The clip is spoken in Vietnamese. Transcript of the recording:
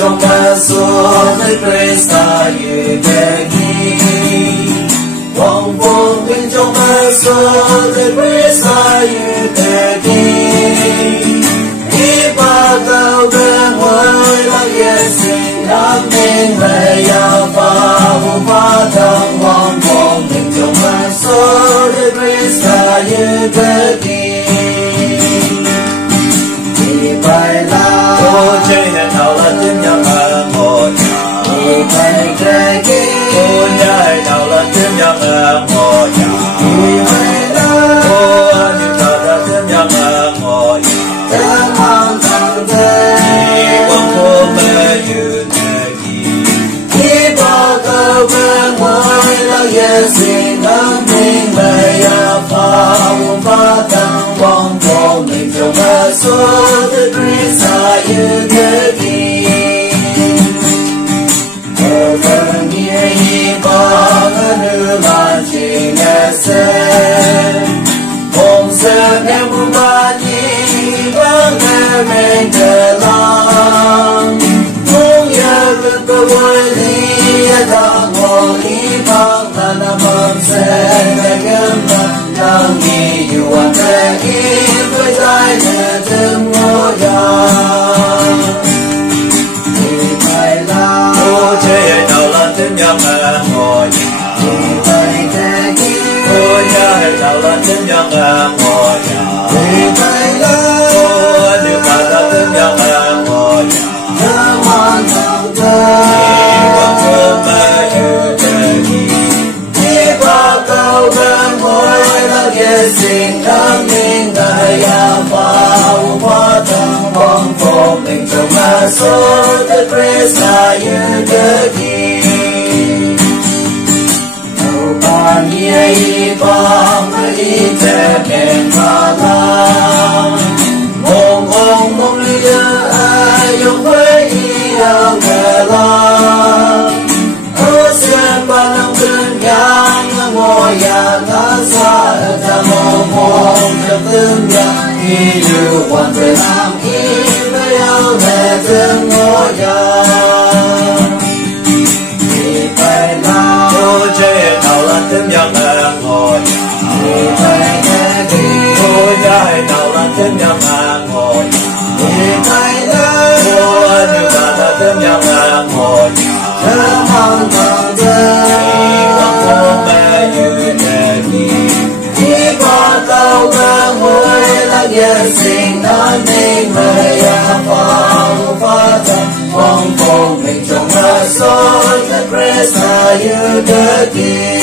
trong ma số nơi Krista như thế kia vòng vòng bên trong ma số nơi Krista như thế kia đi ba cao bên ngoài là Giêsu nam nên về ya pha vô pha thăng vòng vòng bên trong ma số nơi Krista như thế kia đi bài la ô chơi hẹn nào là tim nhang ở ngôi nhà đi bài cái ô nhai nào là tim nhang ở ngôi nhà đi bài la ô anh ta là tim nhang ở ngôi nhà em mang thằng thế đi quăng phố mê như thế đi ba cơ bên ngoài là Giêsu nam minh về ya pha vô pha thăng vòng vòng mình trong ma số the Krista như thế kia ở gần như ba nữ là chỉ nghe xem ông sẽ đem buông ba chi vang nghe mình trở lòng cũng nhớ được cơ hội đi ta ngồi đi vang là nam âm sẽ nghe ngâm đang nghĩ yêu anh sẽ im với tay nhẹ từng ngôi nhà đi bài la ô chế nào là tiếng nhạc ở ngôi nhà đi bài thế kia ô nhà nào là tiếng nhạc ở ngôi nhà đi bài la ô điều mà là tiếng nhạc ở ngôi nhà nhớ mang thằng thơ đi qua thơ mơ như thế đi qua cầu bên ngoài là Giêsu nam minh đại ya pha vô pha thăng vòng vòng mình trong ma số the Krista như thế kia đâu ba nhây ba mấy thế kèm ba la mong ông mong lia ai dùng với yêu nghề la ở xem ba năm đơn giản ngồi nhà ta xa ta mong mong trong tương giang khi yêu hoàn về nam im với yêu về tương ngôi nhà đi bài la ô chế nào là tương giang ở ngôi nhà đi bài thế kia ô nhai nào là tương giang ở ngôi nhà đi bài la ô điều mà là tương giang ở ngôi nhà thơ mang thằng thơ đi quăng phố mê như thế kia đi ba tàu bên ngoài là Giêsu nam minh về ya pha vô pha thăng vòng vòng mình trong ma số the Krista như thế kia